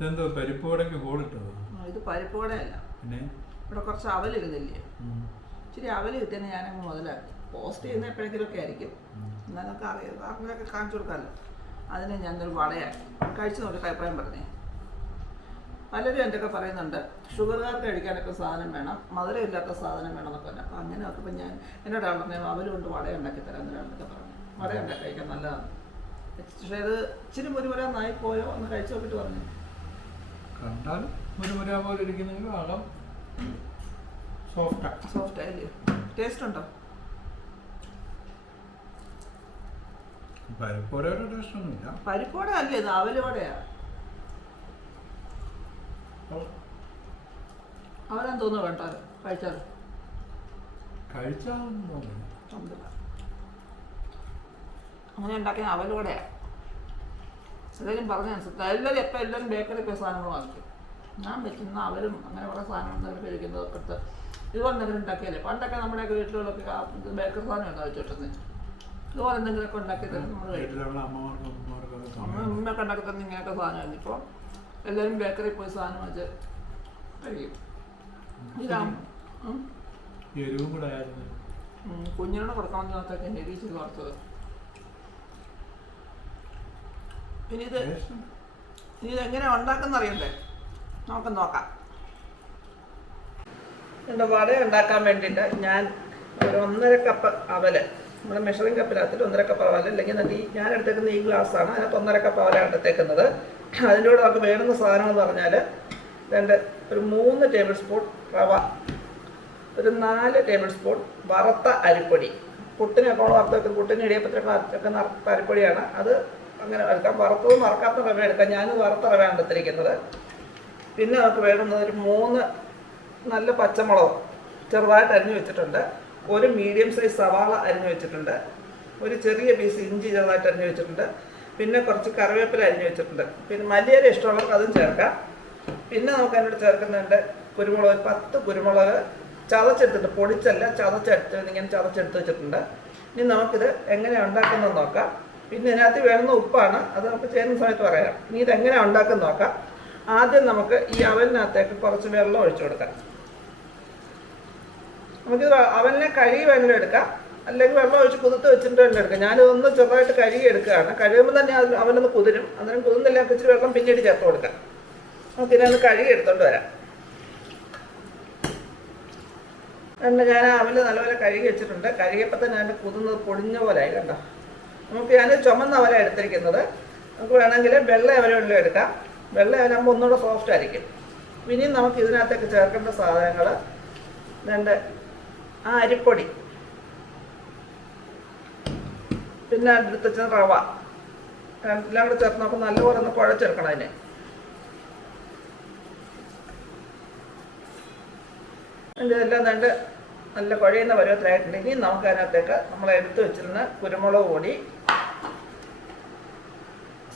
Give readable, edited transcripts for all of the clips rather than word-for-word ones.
ഇതെന്തോ പരിപ്പ് വടയ്ക്ക് ഹോളിട്ടത്? ഇത് പരിപ്പ് വടയല്ല, പിന്നെ ഇവിടെ കുറച്ച് അവലിരുന്നില്ലേ, ഇച്ചിരി അവൽ കിട്ടിയെന്ന് ഞാനങ്ങ് മുതലാക്കി. പോസ്റ്റ് ചെയ്യുന്ന എപ്പോഴെങ്കിലുമൊക്കെ ആയിരിക്കും, എന്നൊക്കെ അറിയാം, അങ്ങനെയൊക്കെ കാണിച്ചു കൊടുക്കാമല്ലോ. അതിനെ ഞാനൊരു വടയാക്കി കഴിച്ചു നോക്കിയിട്ട് അഭിപ്രായം പറഞ്ഞേ. പലരും എൻ്റെ ഒക്കെ പറയുന്നുണ്ട് ഷുഗറുകാർക്ക് കഴിക്കാനൊക്കെ സാധനം വേണം, മധുരം ഇല്ലാത്ത സാധനം വേണം എന്നൊക്കെ പറഞ്ഞു. അപ്പോൾ അങ്ങനെ നോക്കുമ്പോൾ ഞാൻ എന്നോടാണ് പറഞ്ഞത് അവലുകൊണ്ട് വട ഉണ്ടാക്കി തരാം എന്നൊക്കെ പറഞ്ഞു. വട ഉണ്ടാക്കി കഴിക്കാൻ നല്ലതാണ്. പക്ഷേ അത് ഇച്ചിരി മുരുമുരാന്നായി പോയോ ഒന്ന് കഴിച്ചു നോക്കിയിട്ട് പറഞ്ഞു. കണ്ടാൽ മുരുമുര പോലെ ഇരിക്കുന്നെങ്കിലും അകം സോഫ്റ്റ് ആയില്ലേ? ടേസ്റ്റ് ഉണ്ടോ? പരിപ്പോടയുടെ ടേസ്റ്റ് ഒന്നുമില്ല. പരിപ്പോട അല്ലേ ഇത്, അവല് വടയാ. അവരാന്ന് തോന്നുന്നു വേണ്ട കഴിച്ചാലോ? കഴിച്ചാൽ അങ്ങനെ ഉണ്ടാക്കിയ അവല് വടയാ. എല്ലാവരും പറഞ്ഞനുസരിച്ച് എല്ലാവരും ബേക്കറി പോയി സാധനങ്ങൾ വാങ്ങിക്കും. ഞാൻ വെക്കുന്ന അവരും അങ്ങനെ കുറേ സാധനങ്ങൾ കഴിക്കുന്നതൊക്കെ എടുത്ത് ഇതുപോലെ എന്തെങ്കിലും ഉണ്ടാക്കിയല്ലേ. പണ്ടൊക്കെ നമ്മുടെയൊക്കെ വീട്ടിലൊക്കെ ബേക്കറി സാധനം ഉണ്ടോ വെച്ചിട്ടുണ്ടെന്ന് ഇതുപോലെ എന്തെങ്കിലുമൊക്കെ ഉണ്ടാക്കി തരും നമ്മൾ കഴിക്കും. ഉമ്മയൊക്കെ ഉണ്ടാക്കി തന്നെ ഇങ്ങനെയൊക്കെ സാധനമായിരുന്നു. ഇപ്പോൾ എല്ലാവരും ബേക്കറി പോയി സാധനം വെച്ച് കഴിക്കും. കുഞ്ഞിനോട് കൊടുക്കണമെന്നൊക്കെ ഹെവി ചെയ്ത് കൊടുത്തത്. ഇനി ഇതെങ്ങനെയാണ് ഉണ്ടാക്കുന്ന അറിയണ്ടേ? നമുക്ക് നോക്കാം. എൻ്റെ വട ഉണ്ടാക്കാൻ വേണ്ടിയിട്ട് ഞാൻ ഒരു 1.5 കപ്പ് അവല്, നമ്മുടെ മെഷറിംഗ് കപ്പിനകത്തിൽ 1.5 കപ്പ് അവല്, അല്ലെങ്കിൽ ഞാൻ എടുത്തേക്കുന്ന ഈ ഗ്ലാസ്സാണ്, അതിനകത്ത് 1.5 കപ്പ് അവലാണ് എടുത്തേക്കുന്നത്. അതിൻ്റെ കൂടെ നമുക്ക് വേണ്ടുന്ന സാധനം എന്ന് പറഞ്ഞാൽ ഒരു 3 ടേബിൾ സ്പൂൺ റവ, ഒരു 4 ടേബിൾ സ്പൂൺ വറുത്ത അരിപ്പൊടി. പുട്ടിനൊക്കെ വറുത്ത് വെക്കുന്ന, പുട്ടിന് ഇടിയപ്പത്തിനൊക്കെ വെക്കുന്ന വറുത്ത അരിപ്പൊടിയാണ്. അത് അങ്ങനെ എടുക്കാം. വറുത്തതും വറുക്കാത്ത റവ എടുക്കാം. ഞാൻ വറുത്ത റവയാണ് എടുത്തിരിക്കുന്നത്. പിന്നെ നമുക്ക് വേണ്ടുന്നത് ഒരു 3 നല്ല പച്ചമുളക് ചെറുതായിട്ട് അരിഞ്ഞു വെച്ചിട്ടുണ്ട്, ഒരു മീഡിയം സൈസ് സവാള അരിഞ്ഞു വെച്ചിട്ടുണ്ട്, ഒരു ചെറിയ പീസ് ഇഞ്ചി ചെറുതായിട്ട് അരിഞ്ഞു വെച്ചിട്ടുണ്ട്, പിന്നെ കുറച്ച് കറിവേപ്പില അരിഞ്ഞു വെച്ചിട്ടുണ്ട്. പിന്നെ മല്ലിയില ഇഷ്ടമുള്ളവർക്ക് അതും ചേർക്കാം. പിന്നെ നമുക്ക് അതിനോട് ചേർക്കുന്നുണ്ട് കുരുമുളക്, 10 കുരുമുളക് ചതച്ചെടുത്തിട്ട്, പൊടിച്ചല്ല ഇങ്ങനെ ചതച്ചെടുത്ത് വെച്ചിട്ടുണ്ട്. ഇനി നമുക്കിത് എങ്ങനെയാണ് ഉണ്ടാക്കുന്നത് നോക്കാം. പിന്നെ ഇതിനകത്ത് വേണ്ടുന്ന ഉപ്പാണ്, അത് നമുക്ക് ചെയ്യുന്ന സമയത്ത് പറയാം. ഇനി ഇതെങ്ങനെയാണ് ഉണ്ടാക്കുന്നത് നോക്കാം. ആദ്യം നമുക്ക് ഈ അവലിനകത്തേക്ക് കുറച്ച് വെള്ളം ഒഴിച്ചു കൊടുക്കാം. നമുക്കിത് അവലിനെ കഴുകി വേണമെങ്കിലും എടുക്കാം, അല്ലെങ്കിൽ വെള്ളം ഒഴിച്ച് കുതിർത്ത് വെച്ചിട്ട് വേണം എടുക്കാം. ഞാനിതൊന്ന് ചെറുതായിട്ട് കഴുകി എടുക്കുകയാണ്. കഴുകുമ്പോൾ തന്നെ അവനൊന്ന് കുതിരും. അന്നേരം കുതിർന്നില്ല, ഇച്ചിരി വെള്ളം പിന്നീട് ചേർത്ത് കൊടുക്കാം. നമുക്കിതിനൊന്ന് കഴുകി എടുത്തോണ്ട് വരാം. ഞാൻ അവല് നല്ലപോലെ കഴുകി വെച്ചിട്ടുണ്ട്. കഴുകിയപ്പോൾ തന്നെ അതിൻ്റെ കുതിർന്നത് പൊടിഞ്ഞ പോലെ ആയി കണ്ടോ. നമുക്ക് ഞാൻ ചുമന്ന അവല എടുത്തിരിക്കുന്നത്. നമുക്ക് വേണമെങ്കിൽ വെള്ള അവലും എടുക്കാം. വെള്ള അവലാകുമ്പോൾ ഒന്നുകൂടെ സോഫ്റ്റ് ആയിരിക്കും. ഇനിയും നമുക്ക് ഇതിനകത്തേക്ക് ചേർക്കേണ്ട സാധനങ്ങൾ ആ അരിപ്പൊടി, പിന്നെ എടുത്ത് വെച്ച റവ, എല്ലാം കൂടെ ചേർത്ത് നമുക്ക് നല്ലപോലെ ഒന്ന് കുഴച്ചെടുക്കണം. അതിനെ ഇതെല്ലാം നല്ല കുഴയുന്ന പരുവത്തിലായിട്ടുണ്ട്. ഇനി നമുക്ക് അതിനകത്തേക്ക് നമ്മൾ എടുത്തു വെച്ചിരുന്ന കുരുമുളക് പൊടി,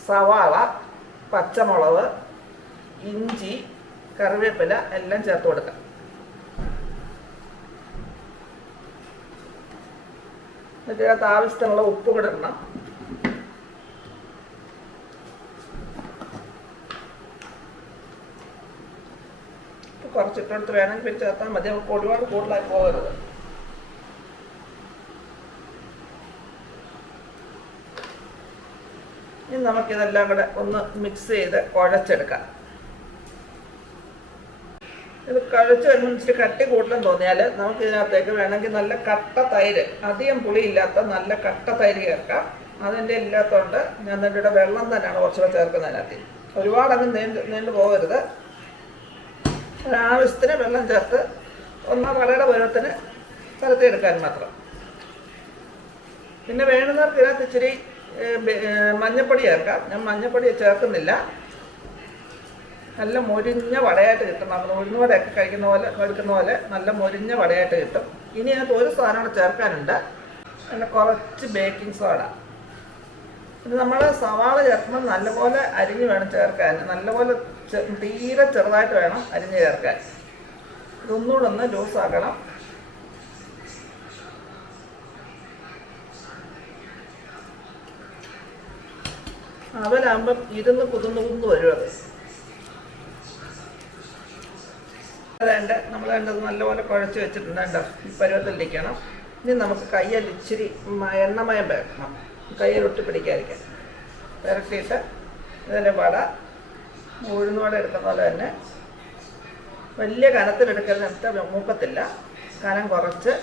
സവാള, പച്ചമുളക്, ഇഞ്ചി, കറിവേപ്പില എല്ലാം ചേർത്ത് കൊടുക്കാം. എന്നിട്ട് ഇതിനകത്ത് ആവശ്യത്തിനുള്ള ഉപ്പ് കൂടെ ഇടണം. കുറച്ചിട്ടെടുത്ത് വേണമെങ്കിൽ പിന്നെ ചേർത്താൽ മതി. നമുക്ക് ഒരുപാട് കൂടുതലായി പോകരുത്. ഇനി നമുക്കിതെല്ലാം കൂടെ ഒന്ന് മിക്സ് ചെയ്ത് കുഴച്ചെടുക്കാം. ഇത് കുഴച്ച് വരുമ്പോൾ ഇച്ചിരി കട്ടി കൂടുതലെന്ന് തോന്നിയാൽ നമുക്ക് ഇതിനകത്തേക്ക് വേണമെങ്കിൽ നല്ല കട്ട തൈര്, അധികം പുളിയില്ലാത്ത നല്ല കട്ട തൈര് ചേർക്കാം. അതിൻ്റെ ഇല്ലാത്തതുകൊണ്ട് ഞാൻ ഇവിടെ വെള്ളം തന്നെയാണ് കുറച്ചുകൂടെ ചേർക്കുന്നതിനകത്ത്. ഒരുപാടങ്ങ് നീണ്ടു പോകരുത്. ഒരാവശ്യത്തിന് വെള്ളം ചേർത്ത് വടയുടെ പരുവത്തിന് പരത്തിയെടുക്കാൻ മാത്രം. പിന്നെ വേണ്ടുന്നവർക്ക് ഇതിനകത്ത് ഇച്ചിരി മഞ്ഞപ്പൊടി ചേർക്കാം. ഞാൻ മഞ്ഞപ്പൊടി ചേർക്കുന്നില്ല. നല്ല മൊരിഞ്ഞ വടയായിട്ട് കിട്ടും. നമ്മൾ ഉഴുന്ന് വടയൊക്കെ കഴിക്കുന്ന പോലെ എടുക്കുന്ന പോലെ നല്ല മൊരിഞ്ഞ വടയായിട്ട് കിട്ടും. ഇനി അതിനകത്ത് ഒരു സാധനം ചേർക്കാനുണ്ട്, പിന്നെ കുറച്ച് ബേക്കിംഗ് സോഡ. ഇത് നമ്മൾ സവാള ചേർക്കുമ്പോൾ നല്ലപോലെ അരിഞ്ഞ് വേണം ചേർക്കാൻ. നല്ലപോലെ തീരെ ചെറുതായിട്ട് വേണം അരിഞ്ഞ് ചേർക്കാൻ. ഇതൊന്നുകൂടെ ഒന്ന് ലൂസാക്കണം. അവലാകുമ്പം ഇരുന്ന് കുതിർന്ന് വരും. അത് അതുകൊണ്ട് നമ്മൾ വേണ്ടത് നല്ലപോലെ കുഴച്ച് വെച്ചിട്ടുണ്ട് കേട്ടോ. ഈ പരുവത്തിലിരിക്കണം. ഇനി നമുക്ക് കയ്യിൽ ഇച്ചിരി എണ്ണമയം പേരണം, കയ്യിൽ ഒട്ടി പിടിക്കാതിരിക്കാൻ. പുരട്ടിയിട്ട് ഇതിൻ്റെ വട ഉഴുന്നുവട എടുക്കുന്ന പോലെ തന്നെ വലിയ കനത്തിലെടുക്കുന്നിട്ട് മൂക്കത്തില്ല, കനം കുറച്ച്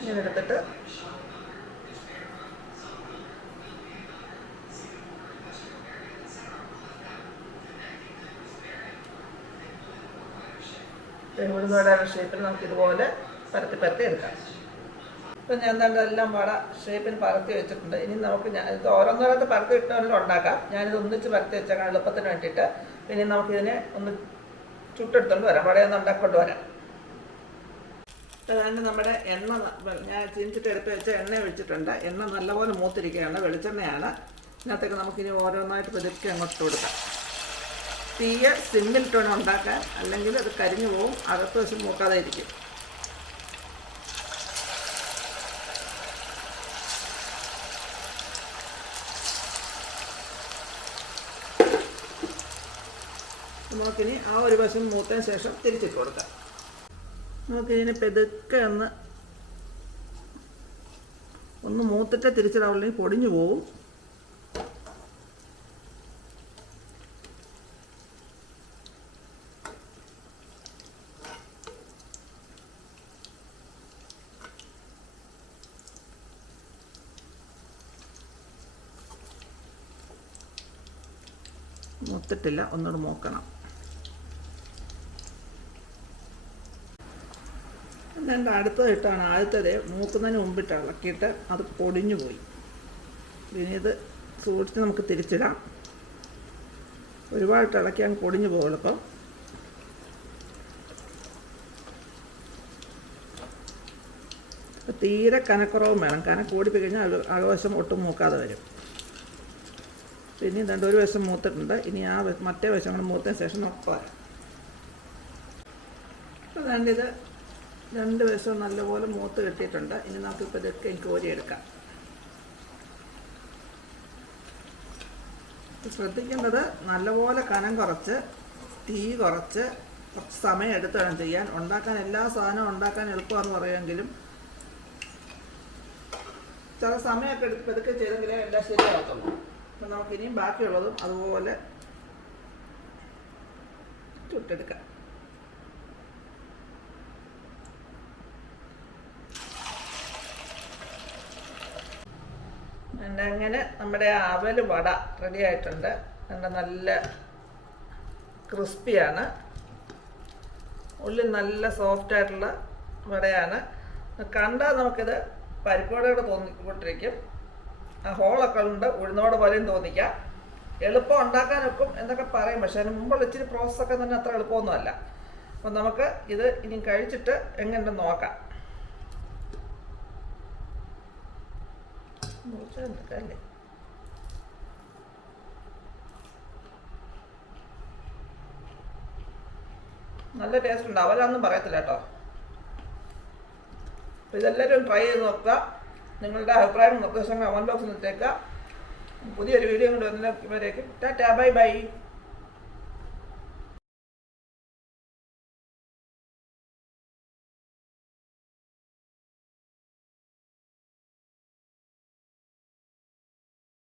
ഇങ്ങനെ എടുത്തിട്ട് ഉഴുന്നുവടയുടെ ഷേപ്പിൽ നമുക്കിതുപോലെ പരത്തി എടുക്കാം. ഇപ്പം ഞാൻ എന്താണ്ട് എല്ലാം വട ഷേപ്പിന് പരത്തി വെച്ചിട്ടുണ്ട്. ഇനി നമുക്ക് ഇത് ഓരോന്നോരത്ത് പരത്തി ഇട്ടുകൊണ്ട് ഉണ്ടാക്കാം. ഞാനിത് ഒന്നിച്ച് പരത്തി വെച്ചേക്കാം എളുപ്പത്തിന് വേണ്ടിയിട്ട്. ഇനി നമുക്കിതിനെ ഒന്ന് ചുട്ടെടുത്തോണ്ട് വരാം, വടയൊന്ന് ഉണ്ടാക്കൊണ്ട് വരാം. അതുകൊണ്ട് നമ്മുടെ എണ്ണ ഞാൻ ചീനിച്ചിട്ട് എടുത്ത് വെച്ച എണ്ണ ഒഴിച്ചിട്ടുണ്ട്. എണ്ണ നല്ലപോലെ മൂത്തിരിക്കുകയാണ്, വെളിച്ചെണ്ണയാണ്. ഇതിനകത്തേക്ക് നമുക്കിനി ഓരോന്നായിട്ട് പതുക്കെ അങ്ങോട്ട് കൊടുക്കാം. തീയെ സിമ്മിലിട്ട് വേണം ഉണ്ടാക്കാൻ, അല്ലെങ്കിൽ അത് കരിഞ്ഞു പോവും, അകത്ത് വശം മൂക്കാതെ ഇരിക്കും. നമുക്കിനി ആ ഒരു വശം മൂത്തതിന് ശേഷം തിരിച്ചിട്ട് കൊടുക്കാം. നമുക്കിതിനെ പെതുക്കെ ഒന്ന് മൂത്തിട്ട് തിരിച്ചിടാവുള്ളെങ്കിൽ പൊടിഞ്ഞു പോവും. മൂത്തിട്ടില്ല, ഒന്നുകൂടെ മൂക്കണം. എന്നിട്ട് അടുത്തതിട്ടാണ് ആദ്യത്തേത് മൂക്കുന്നതിന് മുമ്പിട്ട് ഇളക്കിയിട്ട് അത് പൊടിഞ്ഞു പോയി. ഇനി ഇത് സൂക്ഷിച്ച് നമുക്ക് തിരിച്ചിടാം. ഒരുപാട് ഇളക്കി അങ്ങ് പൊടിഞ്ഞു പോകും എളുപ്പം. തീരെ കനക്കുറവും വേണം, കന കൂടിപ്പോയി കഴിഞ്ഞാൽ അകവശം ഒട്ടും മൂക്കാതെ വരും. പിന്നെ ഇതുണ്ട്, ഒരു വശം മൂത്തിട്ടുണ്ട്. ഇനി ആ മറ്റേ വശം കൂടെ മൂത്തതിന് ശേഷം നമുക്ക് വരാം. അപ്പോൾ അതുകൊണ്ട് ഇത് രണ്ട് വശവും നല്ലപോലെ മൂത്ത് കിട്ടിയിട്ടുണ്ട്. ഇനി നമുക്കിപ്പോൾ ഇതൊക്കെ കോരിയെടുക്കാം. ശ്രദ്ധിക്കേണ്ടത് നല്ലപോലെ കനം കുറച്ച് തീ കുറച്ച് കുറച്ച് സമയം എടുത്ത് വേണം ചെയ്യാൻ. ഉണ്ടാക്കാൻ എല്ലാ സാധനവും ഉണ്ടാക്കാൻ എളുപ്പമാണെന്ന് പറയുമെങ്കിലും ചില സമയമൊക്കെ എടുത്ത് പതുക്കെ ചെയ്തെങ്കിലേ എല്ലാം ശരിയാകത്തുള്ളൂ. അപ്പം നമുക്കിനിയും ബാക്കിയുള്ളതും അതുപോലെ ചുട്ടെടുക്കാം. അങ്ങനെ നമ്മുടെ അവൽ വട റെഡി ആയിട്ടുണ്ട്. നല്ല ക്രിസ്പിയാണ്, ഉള്ളിൽ നല്ല സോഫ്റ്റായിട്ടുള്ള വടയാണ്. കണ്ടാൽ നമുക്കിത് പരിപ്പോടയോടെ തോന്നിക്കൊണ്ടിരിക്കും. ആ ഹോളൊക്കെ ഉണ്ട്, ഉഴുന്നോട് പോലെയും തോന്നിക്കാം. എളുപ്പം ഉണ്ടാക്കാനൊക്കും എന്നൊക്കെ പറയും, പക്ഷേ അതിന് മുമ്പുള്ള ഇച്ചിരി പ്രോസസ്സൊക്കെ തന്നെ അത്ര എളുപ്പമൊന്നുമല്ല. അപ്പം നമുക്ക് ഇത് ഇനി കഴിച്ചിട്ട് എങ്ങനെയുണ്ടെന്ന് നോക്കാം. അല്ലേ നല്ല ടേസ്റ്റ് ഉണ്ട്, അവരൊന്നും പറയത്തില്ല കേട്ടോ. അപ്പോൾ ഇതെല്ലാവരും ട്രൈ ചെയ്ത് നോക്കുക. നിങ്ങളുടെ അഭിപ്രായവും നിർദ്ദേശങ്ങൾ കമൻറ്റ് ബോക്സിൽ ഇട്ടേക്കുക. പുതിയൊരു വീഡിയോ കൊണ്ട് വരുന്നവരേക്കും ടാറ്റാ, ബൈ ബൈ.